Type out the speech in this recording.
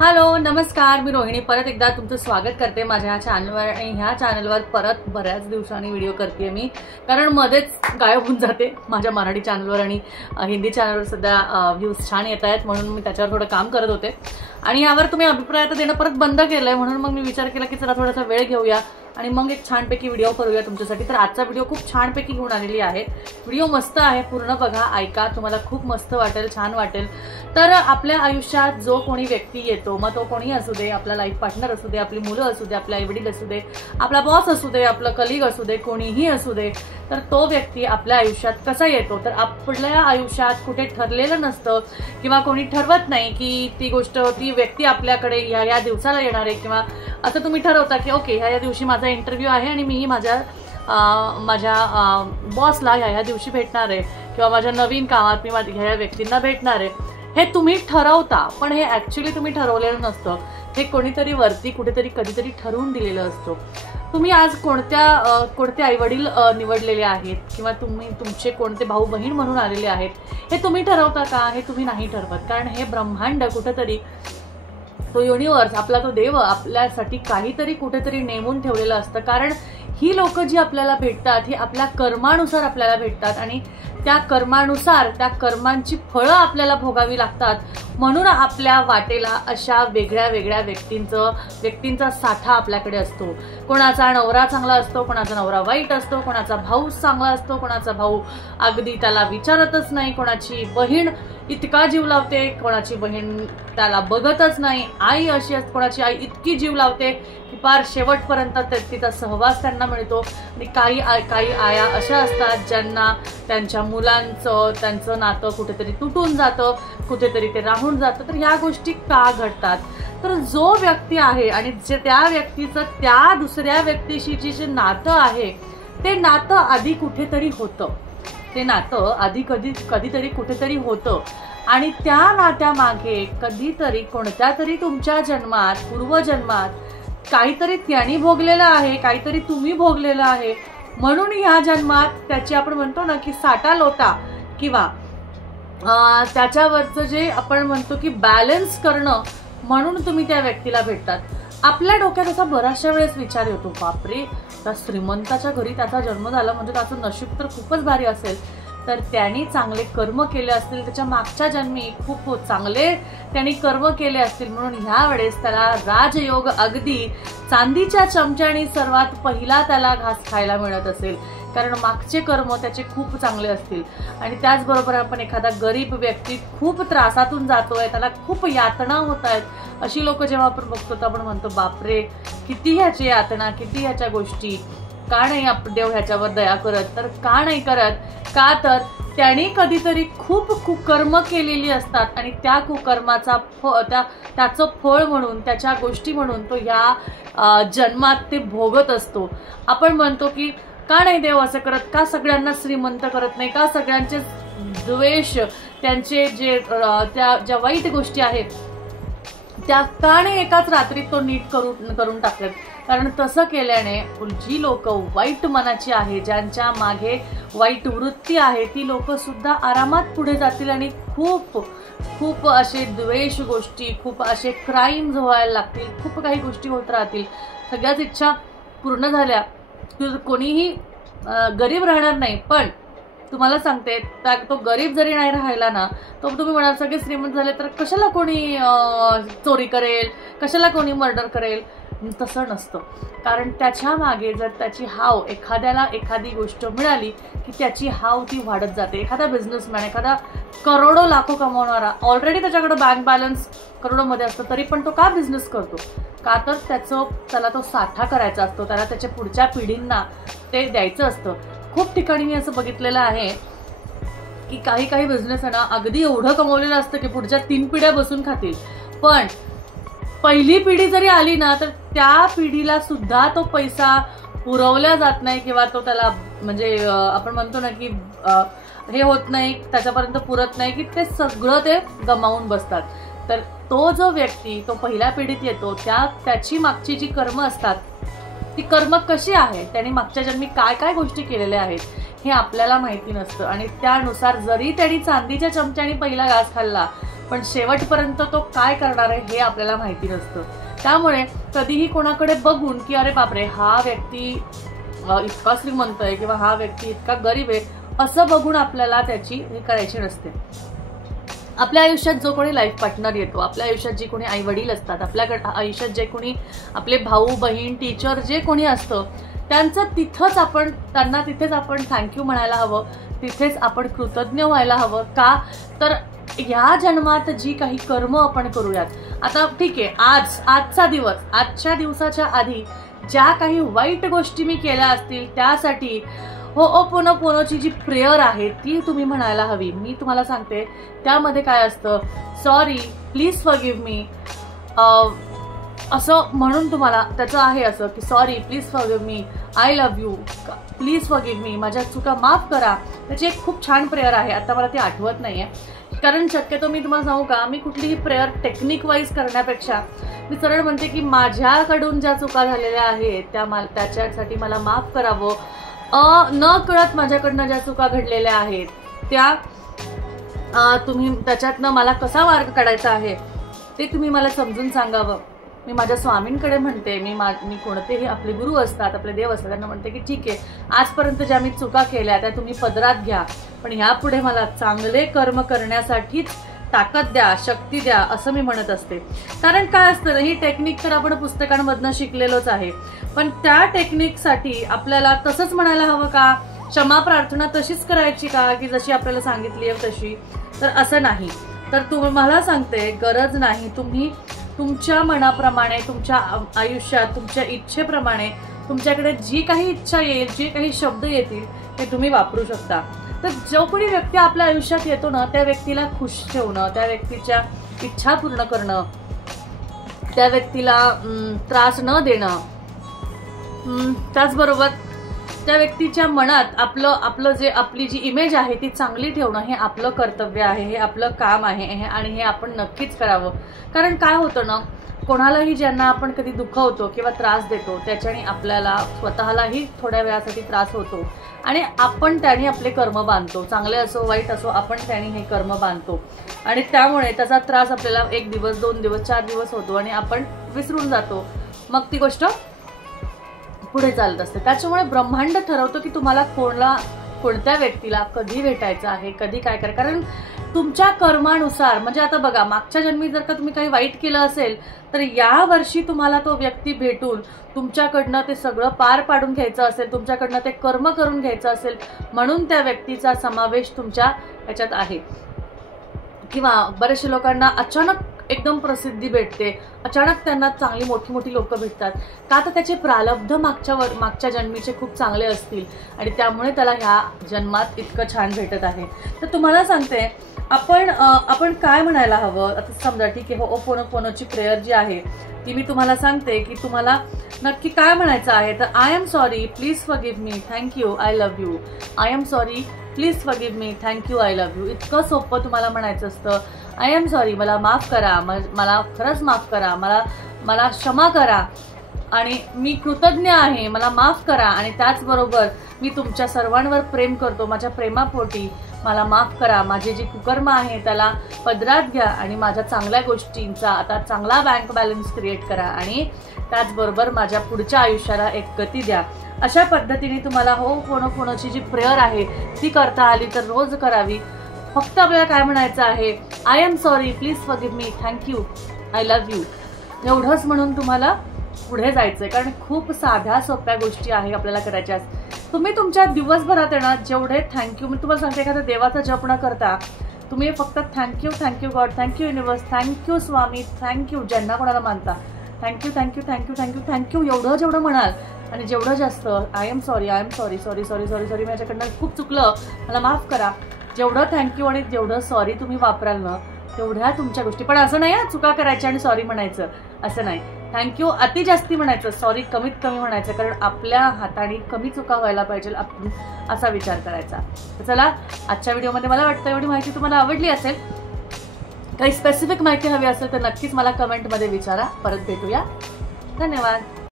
Hello नमस्कार, मी रोहिणी परत एकदा तुमचं स्वागत करते माझ्या चॅनलवर। आणि ह्या चॅनलवर परत बऱ्याच दिवसांनी व्हिडिओ करते मी, कारण मध्येच गायब होऊन जाते माझ्या मराठी चॅनलवर आणि हिंदी चॅनलवर सध्या व्ह्यूज छान येत आहेत, म्हणून मी त्याच्यावर थोडं काम करत होते। आणि यावर तुम्ही अभिप्राय आता देणं परत बंद केलंय, म्हणून मग मी विचार केला की चला थोडासा वेळ घेऊया आणि मग एक छानपैकी व्हिडिओ करूया तुमच्यासाठी। तर आजचा व्हिडिओ खूप छानपैकी घेऊन आलेली आहे। व्हिडिओ मस्त आहे, पूर्ण बघा, ऐका, तुम्हाला खूप मस्त वाटेल, छान वाटेल। तर आपल्या आयुष्यात जो कोणी व्यक्ती येतो, मग तो कोणी असू दे, आपला लाईफ पार्टनर असू दे, आपली मुलं असू दे, आपले आईवडील असू दे, आपला बॉस असू दे, आपलं कलिग असू दे, कोणीही असू दे, तर तो व्यक्ती आपल्या आयुष्यात कसा येतो, तर आपल्या आयुष्यात कुठे ठरलेलं नसतं किंवा कोणी ठरवत नाही की ती गोष्ट, ती व्यक्ती आपल्याकडे या दिवसाला येणार आहे, किंवा असं तुम्ही ठरवता की ओके ह्या दिवशी माझा इंटरव्ह्यू आहे आणि मीही माझ्या बॉसला ह्या दिवशी भेटणार आहे, किंवा माझ्या नवीन कामात मी ह्या व्यक्तींना भेटणार आहे, हे तुम्ही ठरवता। पण हे ऍक्च्युली तुम्ही ठरवलेलं नसतं, हे कोणीतरी वरती कुठेतरी कधीतरी ठरवून दिलेलं असतं। तुम्ही आज कोणते आईवडील निवडलेले आहेत, किंवा तुम्ही तुमचे कोणते भाऊ बहीण म्हणून आलेले आहेत, हे तुम्ही ठरवता का? हे तुम्ही नाही ठरवत, कारण हे ब्रह्मांड कुठेतरी, तो युनिवर्स, आपला तो देव आपल्यासाठी काहीतरी कुठेतरी नेमून ठेवलेलं असतं। कारण ही लोक जी आपल्याला भेटतात ही आपल्या कर्मानुसार आपल्याला भेटतात, आणि त्या कर्मानुसार त्या कर्मांची फळं आपल्याला भोगावी लागतात। म्हणून आपल्या वाटेला अशा वेगळ्या वेगळ्या व्यक्तींचा साठा आपल्याकडे असतो। कोणाचा नवरा चांगला असतो, कोणाचा नवरा वाईट असतो, कोणाचा भाऊ चांगला असतो, कोणाचा भाऊ अगदी त्याला विचारतच नाही, कोणाची बहीण इतका जीव लावते, कोणाची बहीण त्याला बघतच नाही, आई अशी असते, कोणाची आई इतकी जीव लावते की फार शेवटपर्यंत तिचा सहवास त्यांना मिळतो। आणि काही आया अशा असतात ज्यांना त्यांच्या त्यांचं नातं कुठेतरी तुटून जातं, कुठेतरी ते राहून जातं। तर ह्या गोष्टी का घडतात? तर जो व्यक्ती आहे आणि त्या व्यक्तीचं त्या दुसऱ्या व्यक्तीशी जे नातं आहे, ते नातं आधी कुठेतरी होतं, ते नातं आधी कधीतरी कुठेतरी होतं, आणि त्या नात्यामागे कधीतरी कोणत्या तरी तुमच्या जन्मात, पूर्वजन्मात काहीतरी त्यांनी भोगलेलं आहे, काहीतरी तुम्ही भोगलेलं आहे, म्हणून ह्या जन्मात त्याची आपण म्हणतो ना की साठा लोटा, किंवा त्याच्यावरचं जे आपण म्हणतो की बॅलन्स करणं, म्हणून तुम्ही त्या व्यक्तीला भेटतात। आपल्या डोक्यात असा बऱ्याचशा वेळेस विचार येतो, बापरे, त्या श्रीमंताच्या घरी त्याचा जन्म झाला म्हणजे त्याचं नशीब तर खूपच भारी असेल, तर त्यांनी चांगले कर्म केले असतील, त्याच्या मागच्या जन्मी खूप चांगले त्यांनी कर्म केले असतील, म्हणून ह्या वेळेस त्याला राजयोग अगदी चांदीच्या चमच्याने सर्वात पहिला त्याला घास खायला मिळत असेल, कारण मागचे कर्म त्याचे खूप चांगले असतील। आणि त्याचबरोबर आपण एखादा गरीब व्यक्ती खूप त्रासातून जातोय, त्याला खूप यातना होत आहेत, अशी लोक जेव्हा आपण बघतो तर आपण म्हणतो, बापरे, किती ह्याची यातना, किती ह्याच्या गोष्टी, का नाही देव ह्याच्यावर दया करत? तर का नाही करत? का तर त्यांनी कधीतरी खूप कुकर्म केलेली असतात, आणि त्या कुकर्माचा त्याचं फळ म्हणून, त्याच्या गोष्टी म्हणून तो ह्या जन्मात ते भोगत असतो। आपण म्हणतो की का नाही देव असं करत, का सगळ्यांना श्रीमंत करत नाही, का सगळ्यांचे द्वेष, त्यांचे त्या ज्या वाईट गोष्टी आहेत त्या का नाही एकाच रात्रीत तो नीट करून टाकतात? कारण तसं केल्याने जी लोक वाईट मनाची आहे, ज्यांच्या मागे वाईट वृत्ती आहे, ती लोक सुद्धा आरामात पुढे जातील, आणि खूप असे द्वेष गोष्टी, खूप असे क्राईम्स व्हायला लागतील, खूप काही गोष्टी होत राहतील। सगळ्याच इच्छा पूर्ण झाल्या की कोणीही गरीब राहणार नाही। पण तुम्हाला सांगते, तो गरीब जरी नाही राहिला ना, तो तुम्ही म्हणाल सगळे श्रीमंत झाले तर कशाला कोणी चोरी करेल, कशाला कोणी मर्डर करेल? तसं नसतं, कारण त्याच्या मागे जर त्याची हाव, एखाद्याला एखादी गोष्ट मिळाली की त्याची हाव ती वाढत जाते। एखादा बिझनेसमॅन, एखादा करोडो लाखो कमावणारा, ऑलरेडी त्याच्याकडे बँक बॅलन्स करोडोमध्ये असतं, तरी पण तो का बिझनेस करतो? का तर त्याला तो साठा करायचा असतो, त्याला त्याच्या पुढच्या पिढींना ते द्यायचं असतं। खूप ठिकाणी मी असं बघितलेलं आहे की काही बिझनेस आहे ना, अगदी एवढं कमवलेलं असतं की पुढच्या 3 पिढ्या बसून खातील, पण पहिली पिढी जरी आली ना, तर त्या पिढीला सुद्धा तो पैसा पुरवल्या जात नाही, किंवा तो त्याला म्हणजे आपण म्हणतो ना की हे होत नाही, त्याच्यापर्यंत पुरत नाही, की ते सगळं ते गमावून बसतात। तर तो जो व्यक्ती तो पहिल्या पिढीत येतो, त्याची मागची जी कर्म असतात, ती कर्म कशी आहे, त्यांनी मागच्या जन्मी काय काय गोष्टी केलेल्या आहेत, हे आपल्याला माहिती नसतं। आणि त्यानुसार जरी त्यांनी चांदीच्या चमच्याने पहिला घास खाल्ला, पण शेवटपर्यंत तो काय करणार आहे हे आपल्याला माहिती नसतं. त्यामुळे कधीही कोणाकडे बघून की अरे बापरे हा व्यक्ती इतका श्रीमंत आहे किंवा हा व्यक्ती इतका गरीब आहे असं बघून आपल्याला त्याची हे करायची नसते. आपल्या आयुष्यात जो कोणी लाईफ पार्टनर येतो, आपल्या आयुष्यात जे कोणी आई वडील असतात, आपल्या आयुष्यात जे कोणी आपले भाऊ बहीण टीचर जे कोणी असतं त्यांचं त्यांना तिथेच आपण थँक्यू म्हणायला हवं, तिथेच आपण कृतज्ञ व्हायला हवं. का तर ह्या जन्मात जी काही कर्म आपण करूयात, आता ठीक आहे आजचा दिवस, आजच्या दिवसाच्या आधी ज्या काही वाईट गोष्टी मी केल्या असतील त्यासाठी होओपोनोपोनोची जी प्रेयर आहे ती तुम्ही म्हणायला हवी. मी तुम्हाला सांगते त्यामध्ये काय असतं, सॉरी प्लीज फॉरगिव्ह मी असं म्हणून तुम्हाला त्याचं आहे असं की sorry please forgive me, I love you, please forgive me, माझ्या चुका माफ करा. त्याची एक खूप छान प्रेयर आहे, आता मला ती आठवत नाहीये. कारण शक्यतो मी तुम्हाला सांगू का, मी कुठलीही प्रेयर टेक्निक वाईज करण्यापेक्षा मी सरळ म्हणते की माझ्याकडून ज्या चुका झालेल्या आहेत त्याच्यासाठी मला माफ करावं. न कळत माझ्याकडनं ज्या चुका घडलेल्या आहेत त्या तुम्ही त्याच्यातनं मला कसा मार्ग काढायचा आहे ते तुम्ही मला समजून सांगावं. मी माझ्या स्वामींकडे म्हणते, मी कोणतेही आपले गुरु असतात, आपले देव असतात, त्यांना म्हणते की ठीक आहे आजपर्यंत ज्या मी चुका केल्या त्या तुम्ही पदरात घ्या, पण ह्यापुढे मला चांगले कर्म करण्यासाठीच ताकद द्या, शक्ती द्या असं मी म्हणत असते. कारण काय असतं, ही टेक्निक तर आपण पुस्तकांमधनं शिकलेलोच आहे, पण त्या टेक्निकसाठी आपल्याला तसंच म्हणायला हवं का, क्षमा प्रार्थना तशीच करायची का की जशी आपल्याला सांगितली आहे तशी, तर असं नाही. तर तुम्हाला सांगते गरज नाही, तुम्ही तुमच्या मनाप्रमाणे, तुमच्या आयुष्यात तुमच्या इच्छेप्रमाणे तुमच्याकडे जी काही इच्छा येईल, जे काही शब्द येतील ते तुम्ही वापरू शकता. तर जो कोणी व्यक्ती आपल्या आयुष्यात येतो ना त्या व्यक्तीला खुश ठेवणं, त्या व्यक्तीच्या इच्छा पूर्ण करणं, त्या व्यक्तीला त्रास न देणं, त्याचबरोबर त्या व्यक्तीच्या मनात आपलं जे आपली जी इमेज आहे ती चांगली ठेवणं हे आपलं कर्तव्य आहे, हे आपलं काम आहे आणि हे आपण नक्कीच करावं. कारण काय होतं ना, कोणालाही ज्यांना आपण कधी दुखवतो किंवा त्रास देतो त्याच्याने आपल्याला स्वतःलाही थोड्या वेळासाठी त्रास होतो आणि आपण त्याने आपले कर्म बांधतो, चांगले असो वाईट असो आपण त्याने हे कर्म बांधतो आणि त्यामुळे त्याचा त्रास आपल्याला 1 दिवस 2 दिवस 4 दिवस होतो आणि आपण विसरून जातो, मग ती गोष्ट पुढे चालत असते. त्याच्यामुळे ब्रह्मांड ठरवतो की तुम्हाला कोणत्या व्यक्तीला कधी भेटायचं आहे, कधी काय करायचं. कारण तुमच्या कर्मानुसार, म्हणजे आता बघा मागच्या जन्मी जर का तुम्ही काही वाईट केलं असेल तर या वर्षी तुम्हाला तो व्यक्ती भेटून तुमच्याकडनं ते सगळं पार पाडून घ्यायचं असेल, तुमच्याकडनं ते कर्म करून घ्यायचं असेल म्हणून त्या व्यक्तीचा समावेश तुमच्या ह्याच्यात आहे. किंवा बरेचशा लोकांना अचानक एकदम प्रसिद्धी भेटते, अचानक त्यांना चांगली मोठी मोठी लोक भेटतात का, तर त्याचे प्रारब्ध मागच्या जन्मीचे खूप चांगले असतील आणि त्यामुळे त्याला ह्या जन्मात इतकं छान भेटत आहे. तर तुम्हाला सांगते आपण काय म्हणायला हवं. आता समजा ठीक आहे होओपोनोपोनोची प्रेयर जी आहे ती मी तुम्हाला सांगते की तुम्हाला नक्की काय म्हणायचं आहे. तर I am sorry please forgive me, thank you, I love you. I am sorry please forgive me, thank you, I love you. इतकं सोपं तुम्हाला म्हणायचं असतं. आय एम सॉरी, मला माफ करा, मला खरंच माफ करा, मला क्षमा करा आणि मी कृतज्ञ आहे, मला माफ करा. आणि त्याचबरोबर मी तुमच्या सर्वांवर प्रेम करतो, माझ्या प्रेमापोटी मला माफ करा, माझी जी कुकर्म आहे त्याला पदरात घ्या आणि माझ्या चांगल्या गोष्टींचा आता चांगला बँक बॅलन्स क्रिएट करा आणि त्याचबरोबर माझ्या पुढच्या आयुष्याला एक गती द्या. अशा पद्धतीने तुम्हाला होओपोनोपोनोची जी प्रेयर आहे ती करता आली तर रोज करावी. फक्त आपल्याला काय म्हणायचं आहे, I am sorry please forgive me, thank you, I love you, एवढंच म्हणून तुम्हाला पुढे जायचंय. कारण खूप साध्या सोप्या गोष्टी आहे आपल्याला करायच्या. तुम्ही तुमच्या दिवसभरात येणार जेवढे थँक्यू, मी तुम्हाला सांगते एखाद्या देवाचा जप न करता तुम्ही फक्त thank you, thank you god, thank you universe, thank you Swami, thank you ज्यांना कोणाला मानता, thank you thank you thank you thank you thank you एवढं जेवढं म्हणाल आणि जेवढं जास्त I am sorry sorry sorry sorry sorry माझ्याकडनं खूप चुकलं, मला माफ करा, जेवढं थँक्यू आणि जेवढं सॉरी तुम्ही वापराल ना तेवढ्या तुमच्या गोष्टी. पण असं नाही चुका करायच्या आणि सॉरी म्हणायचं, असं नाही. थँक्यू अति जास्ती म्हणायचं, सॉरी कमीत कमी म्हणायचं. कारण आपल्या हाताने कमी चुका व्हायला पाहिजे आपण असा विचार करायचा. तर चला आजच्या व्हिडिओमध्ये मला वाटतं एवढी माहिती तुम्हाला आवडली असेल. काही स्पेसिफिक माहिती हवी असेल तर नक्कीच मला कमेंटमध्ये विचारा. परत भेटूया. धन्यवाद.